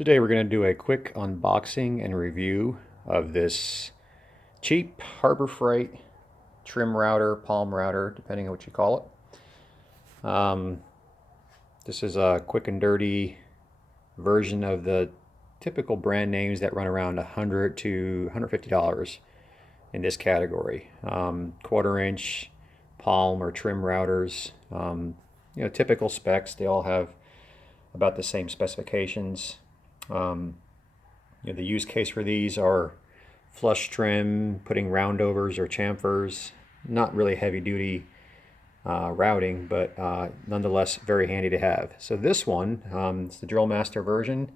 Today we're going to do a quick unboxing and review of this cheap Harbor Freight trim router, palm router, depending on what you call it. This is a quick and dirty version of the typical brand names that run around $100 to $150 in this category. Quarter inch palm or trim routers, typical specs. They all have about the same specifications. The use case for these are flush trim, putting roundovers or chamfers, not really heavy duty routing, but nonetheless very handy to have. So this one, it's the Drill Master version.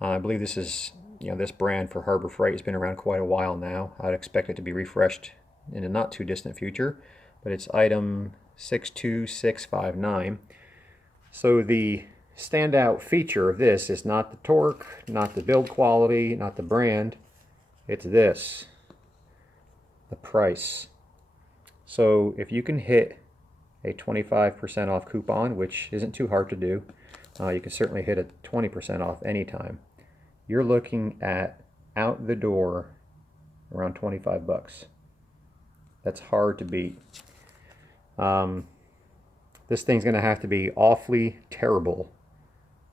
I believe this is, this brand for Harbor Freight has been around quite a while now. I'd expect it to be refreshed in a not too distant future, but it's item 62659. So the standout feature of this is not the torque, not the build quality, not the brand. It's this, the price. So if you can hit a 25% off coupon, which isn't too hard to do, you can certainly hit a 20% off anytime. You're looking at out the door around 25 bucks. That's hard to beat. This thing's going to have to be awfully terrible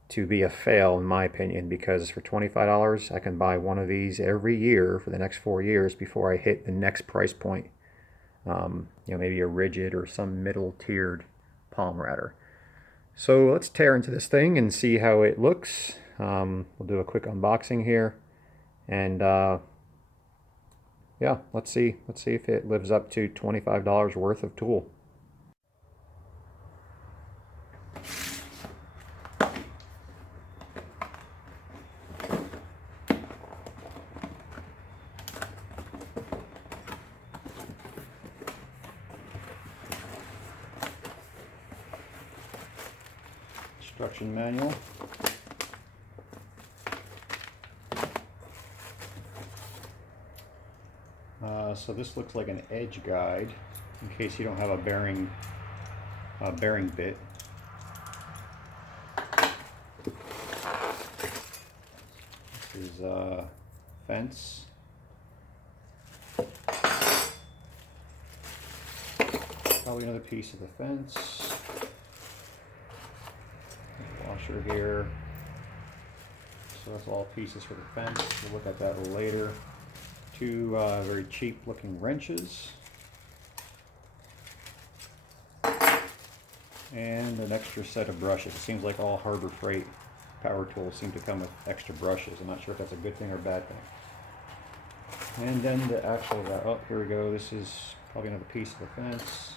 to be a fail, in my opinion, because for $25 I can buy one of these every year for the next 4 years before I hit the next price point. Maybe a rigid or some middle tiered palm router. So let's tear into this thing and see how it looks. We'll do a quick unboxing here, and yeah, let's see if it lives up to $25 worth of tool. Instruction manual. So this looks like an edge guide in case you don't have a bearing bit. This is fence. Probably another piece of the fence. Washer here. So that's all pieces for the fence. We'll look at that later. Two very cheap looking wrenches. And an extra set of brushes. It seems like all Harbor Freight power tools seem to come with extra brushes. I'm not sure if that's a good thing or a bad thing. And then the actual, oh, here we go. This is probably another piece of the fence.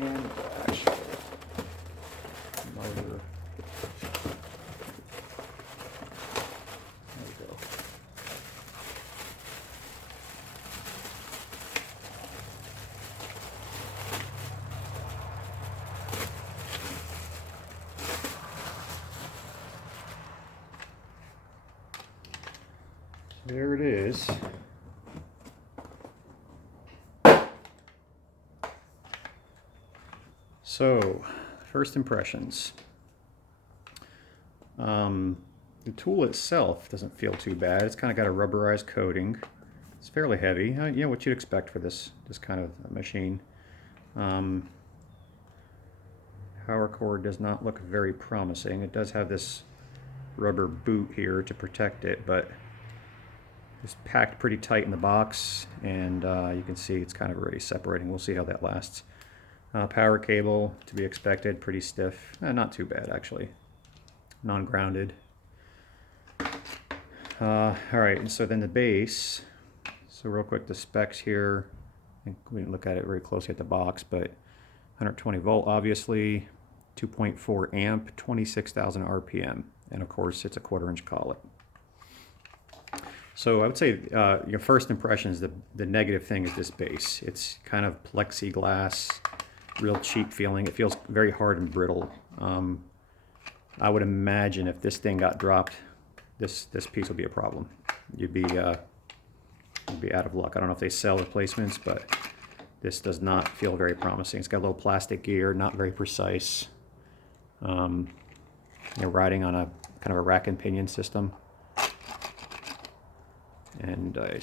And actual motor. There we go. There it is. So, first impressions. The tool itself doesn't feel too bad. It's kind of got a rubberized coating. It's fairly heavy. What you'd expect for this kind of machine. Power cord does not look very promising. It does have this rubber boot here to protect it, but it's packed pretty tight in the box, and you can see it's kind of already separating. We'll see how that lasts. Power cable, to be expected, pretty stiff. Not too bad, actually. Non-grounded. Alright, so then the base. So real quick, the specs here. I think we didn't look at it very closely at the box, but 120 volt, obviously. 2.4 amp, 26,000 RPM. And of course, it's a 1/4 inch collet. So I would say your first impression is the negative thing is this base. It's kind of plexiglass, real cheap feeling. It feels very hard and brittle. I would imagine if this thing got dropped, this piece would be a problem. You'd be out of luck. I don't know if they sell replacements, but this does not feel very promising. It's got a little plastic gear, not very precise. You're riding on a kind of a rack and pinion system. And I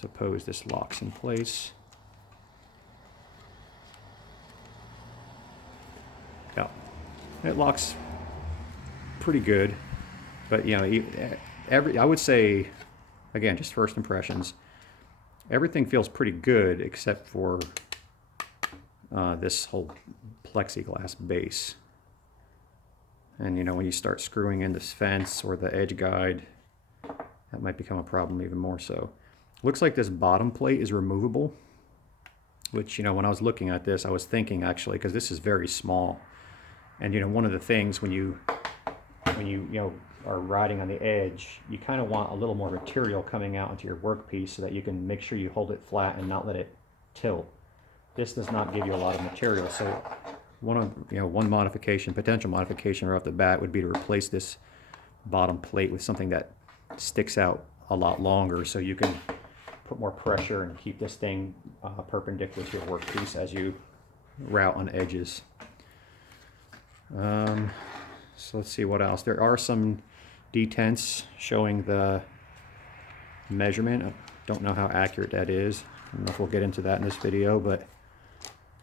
suppose this locks in place. Yeah, it locks pretty good, but you know, I would say, again, just first impressions, everything feels pretty good except for this whole plexiglass base. And you know, when you start screwing in this fence or the edge guide, that might become a problem even more so. Looks like this bottom plate is removable, which, you know, when I was looking at this, I was thinking actually, because this is very small. And you know, one of the things when you are riding on the edge, you kind of want a little more material coming out into your workpiece so that you can make sure you hold it flat and not let it tilt. This does not give you a lot of material, so one modification, potential modification right off the bat would be to replace this bottom plate with something that sticks out a lot longer, so you can put more pressure and keep this thing perpendicular to your workpiece as you route on edges. So let's see what else. There are some detents showing the measurement. I don't know how accurate that is. I don't know if we'll get into that in this video, but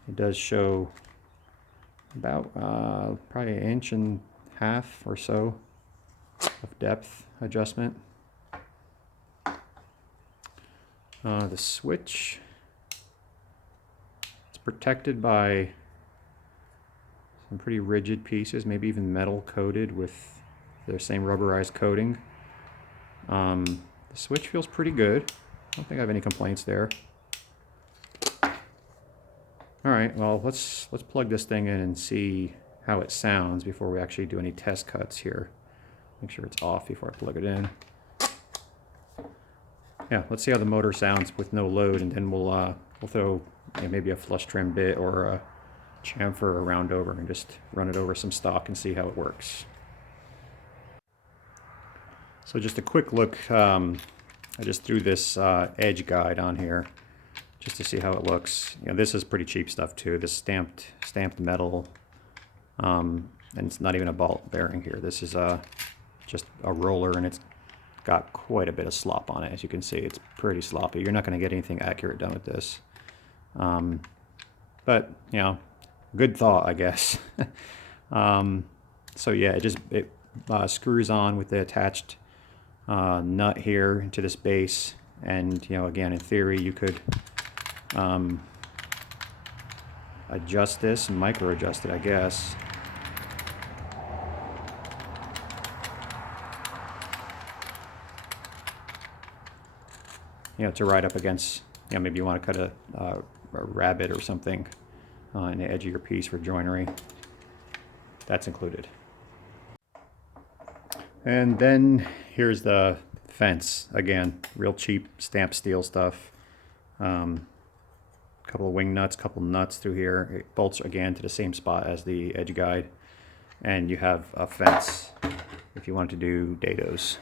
it does show about probably 1.5 inches or so of depth adjustment. The switch, it's protected by some pretty rigid pieces, maybe even metal coated with their same rubberized coating. The switch feels pretty good. I don't think I have any complaints there. All right, well, let's plug this thing in and see how it sounds before we actually do any test cuts here. Make sure it's off before I plug it in. Yeah, let's see how the motor sounds with no load, and then we'll throw maybe a flush trim bit or a chamfer or round over and just run it over some stock and see how it works. So just a quick look, I just threw this edge guide on here just to see how it looks. You know, this is pretty cheap stuff too. This stamped metal, and it's not even a ball bearing here. This is just a roller, and it's got quite a bit of slop on it. As you can see, it's pretty sloppy. You're not going to get anything accurate done with this. But you know, good thought, I guess. So yeah, it screws on with the attached nut here into this base, and you know, again, in theory, you could adjust this and micro adjust it, I guess. You know, to ride up against, you know, maybe you want to cut a rabbet or something on the edge of your piece for joinery. That's included. And then here's the fence. Again, real cheap stamped steel stuff. Couple of wing nuts, couple nuts through here. It bolts again to the same spot as the edge guide. And you have a fence if you want to do dados.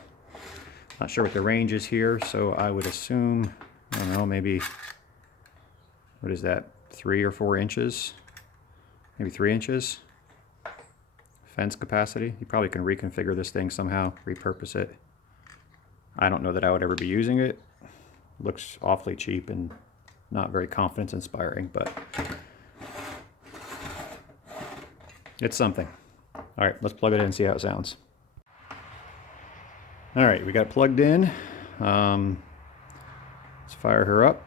Not sure what the range is here, so I would assume, I don't know, maybe, what is that, 3 or 4 inches? Maybe 3 inches fence capacity. You probably can reconfigure this thing somehow, repurpose it. I don't know that I would ever be using it. Looks awfully cheap and not very confidence inspiring, but it's something. All right, let's plug it in and see how it sounds. All right, we got it plugged in. Let's fire her up.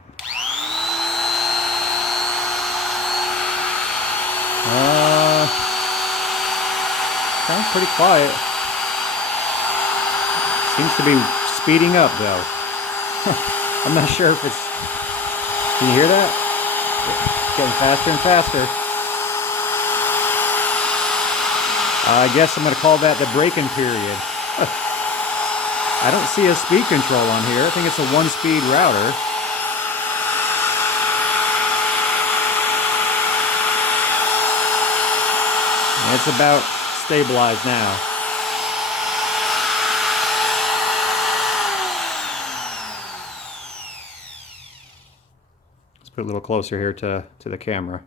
Sounds pretty quiet. Seems to be speeding up though. I'm not sure if it's... Can you hear that? It's getting faster and faster. I guess I'm going to call that the break-in period. I don't see a speed control on here. I think it's a 1-speed router. And it's about stabilized now. Let's put it a little closer here to the camera.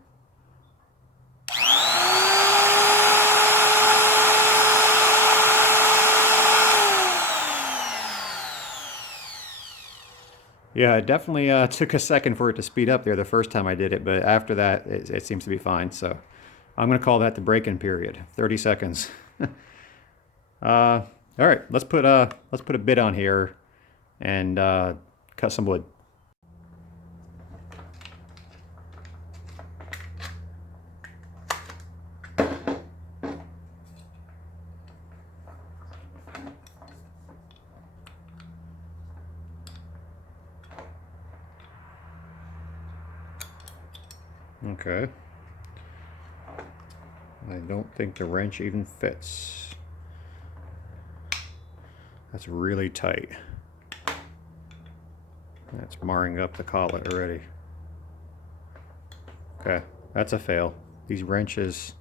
Yeah, it definitely took a second for it to speed up there the first time I did it, but after that, it seems to be fine. So I'm going to call that the break-in period, 30 seconds. All right, let's put a bit on here and cut some wood. Okay. I don't think the wrench even fits. That's really tight. That's marring up the collet already. Okay, that's a fail. These wrenches,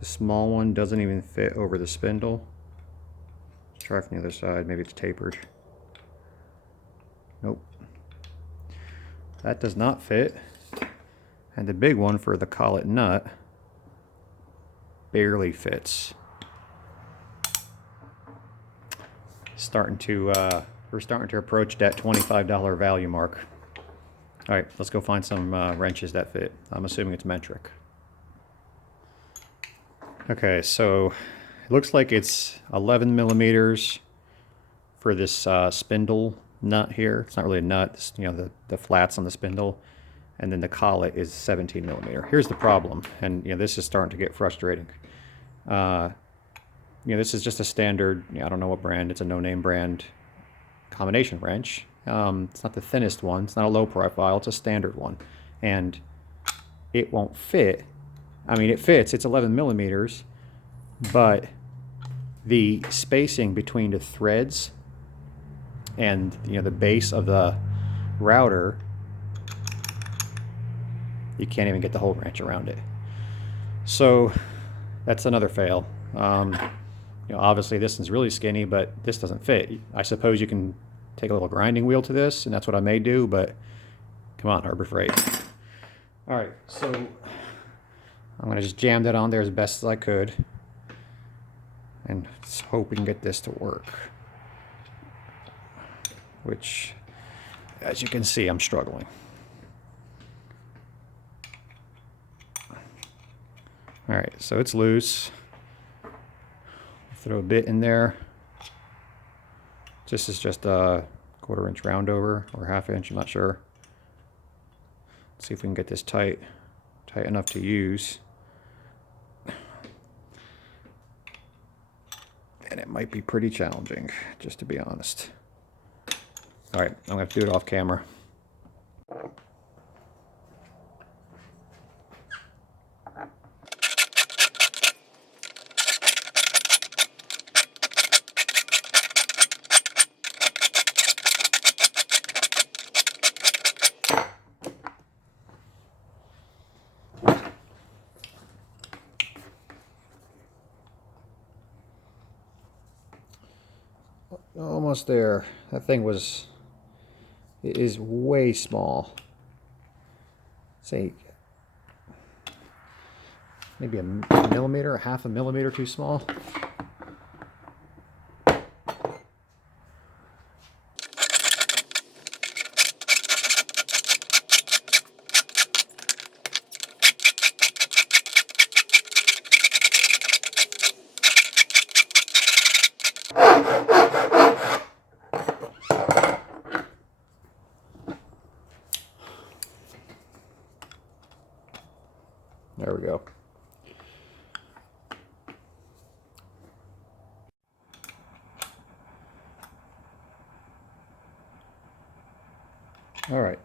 the small one doesn't even fit over the spindle. Let's try from the other side, maybe it's tapered. Nope. That does not fit. And the big one for the collet nut barely fits. We're starting to approach that $25 value mark. All right, let's go find some wrenches that fit. I'm assuming it's metric. Okay, so it looks like it's 11 millimeters for this spindle nut here. It's not really a nut, it's, you know, the flats on the spindle. And then the collet is 17 millimeter. Here's the problem, and you know, this is starting to get frustrating. You know, this is just a standard, I don't know what brand, it's a no-name brand combination wrench. It's not the thinnest one, it's not a low profile, it's a standard one. And it won't fit. I mean, it fits, it's 11 millimeters, but the spacing between the threads and, you know, the base of the router, you can't even get the whole wrench around it. So that's another fail. You know, obviously this one's really skinny, but this doesn't fit. I suppose you can take a little grinding wheel to this, and that's what I may do, but come on, Harbor Freight. All right, so I'm gonna just jam that on there as best as I could, and let's hope we can get this to work. Which, as you can see, I'm struggling. All right, so it's loose. Throw a bit in there. This is just a 1/4 inch round over, or 1/2 inch, I'm not sure. Let's see if we can get this tight enough to use. And it might be pretty challenging, just to be honest. All right, I'm gonna have to do it off camera. Almost there. That thing it is way small. Say maybe a millimeter, 1/2 millimeter too small. There we go. All right.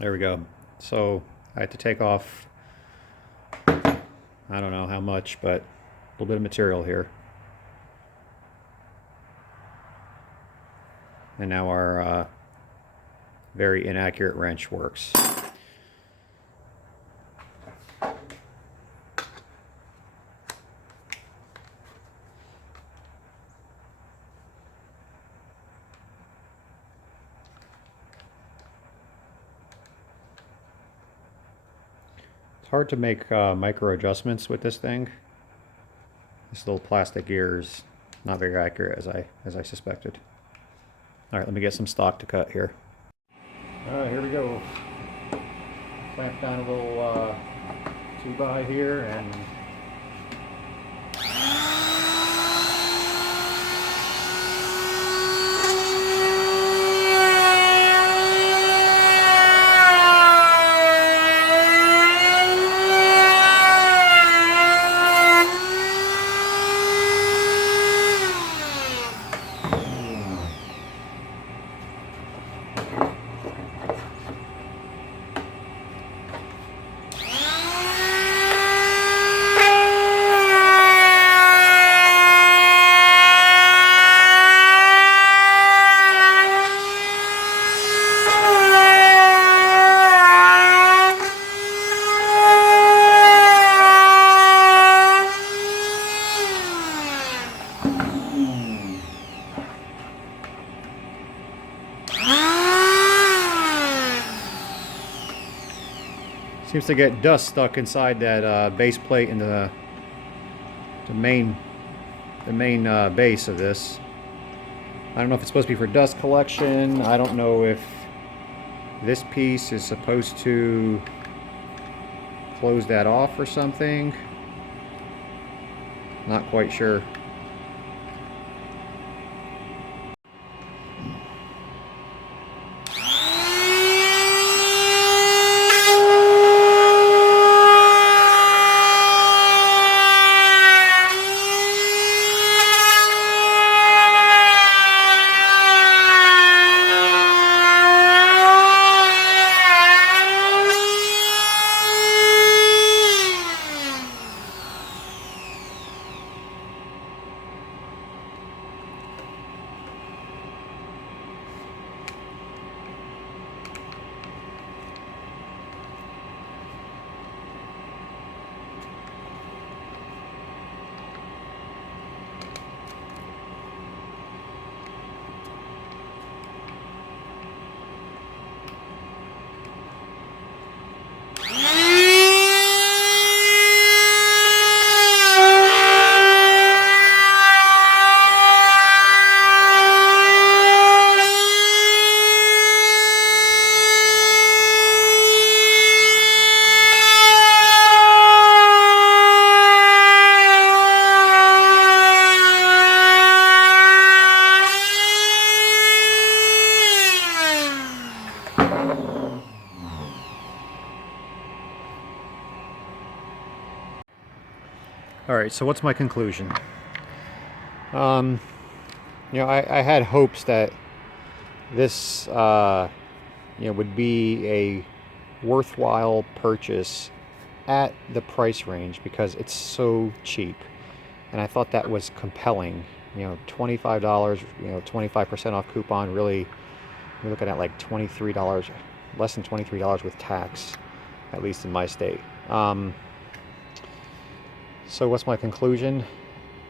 There we go. So I had to take off, I don't know how much, but a little bit of material here. And now our very inaccurate wrench works. It's hard to make micro adjustments with this thing. This little plastic gear is not very accurate as I suspected. All right, let me get some stock to cut here. All right, here we go. Clamp down a little 2x here and seems to get dust stuck inside that base plate in the main base of this. I don't know if it's supposed to be for dust collection. I don't know if this piece is supposed to close that off or something. Not quite sure. All right, so what's my conclusion? You know, I had hopes that this, would be a worthwhile purchase at the price range because it's so cheap, and I thought that was compelling. You know, $25, 25% off coupon. Really, we're looking at like $23, less than $23 with tax, at least in my state. So what's my conclusion?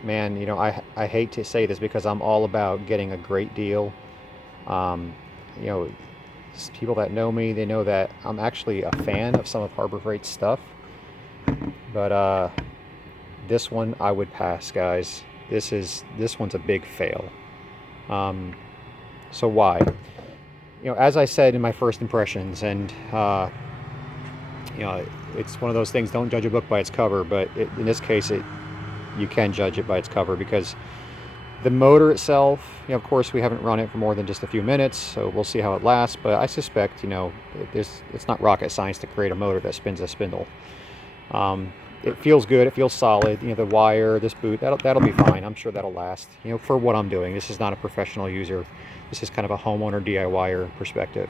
Man, you know, I hate to say this because I'm all about getting a great deal. You know, people that know me, they know that I'm actually a fan of some of Harbor Freight's stuff. But this one I would pass, guys. This one's a big fail. So why? You know, as I said in my first impressions, and you know, it's one of those things, don't judge a book by its cover, but in this case, you can judge it by its cover because the motor itself, you know, of course, we haven't run it for more than just a few minutes, so we'll see how it lasts, but I suspect, you know, it's not rocket science to create a motor that spins a spindle. It feels good, it feels solid, you know, the wire, this boot, that'll be fine. I'm sure that'll last, you know, for what I'm doing. This is not a professional user. This is kind of a homeowner DIYer perspective.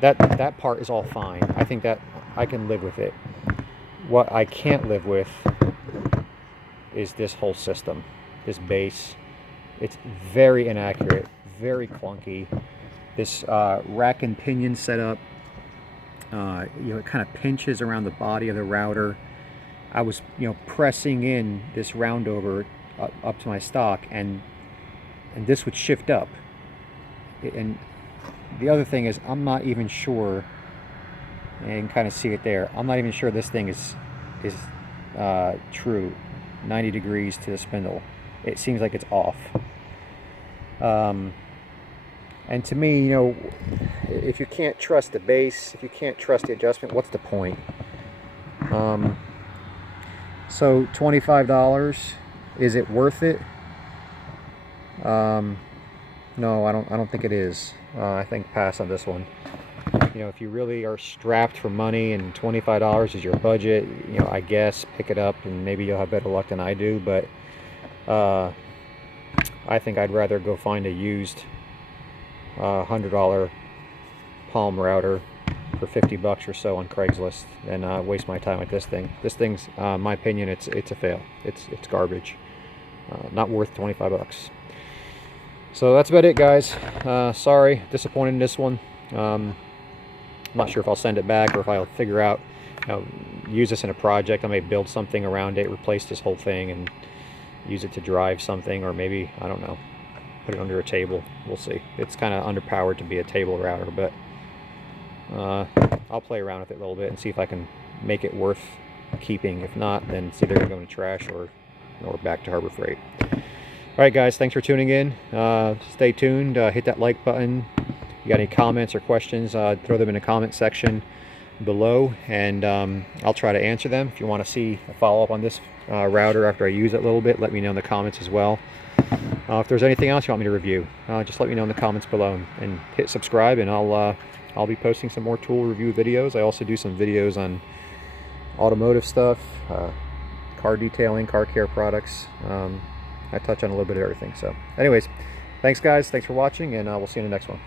That part is all fine. I think that I can live with it. What I can't live with is this whole system, this base. It's very inaccurate, very clunky. This rack and pinion setup, you know, it kind of pinches around the body of the router. I was, you know, pressing in this roundover up to my stock, and this would shift up. And the other thing is, I'm not even sure, and you can kind of see it there, I'm not even sure this thing is true, 90 degrees to the spindle. It seems like it's off. And to me, you know, if you can't trust the base, if you can't trust the adjustment, what's the point? So $25, is it worth it? No, I don't think it is. I think pass on this one. You know, if you really are strapped for money and $25 is your budget, you know, I guess pick it up and maybe you'll have better luck than I do. But I think I'd rather go find a used $100 palm router for 50 bucks or so on Craigslist than waste my time with this thing. This thing's, my opinion, it's a fail. It's garbage. Not worth 25 bucks. So that's about it, guys. Sorry, disappointed in this one. I'm not sure if I'll send it back or if I'll figure out, you know, use this in a project. I may build something around it, replace this whole thing, and use it to drive something, or maybe, I don't know, put it under a table. We'll see. It's kind of underpowered to be a table router, but I'll play around with it a little bit and see if I can make it worth keeping. If not, then it's either going to go in the trash or back to Harbor Freight. All right, guys, thanks for tuning in. Stay tuned. Hit that like button. You got any comments or questions, throw them in the comment section below, and I'll try to answer them. If you want to see a follow-up on this router after I use it a little bit, let me know in the comments as well. If there's anything else you want me to review, just let me know in the comments below, and hit subscribe, and I'll be posting some more tool review videos. I also do some videos on automotive stuff, car detailing, car care products. I touch on a little bit of everything. So anyways, thanks guys, thanks for watching, and we'll see you in the next one.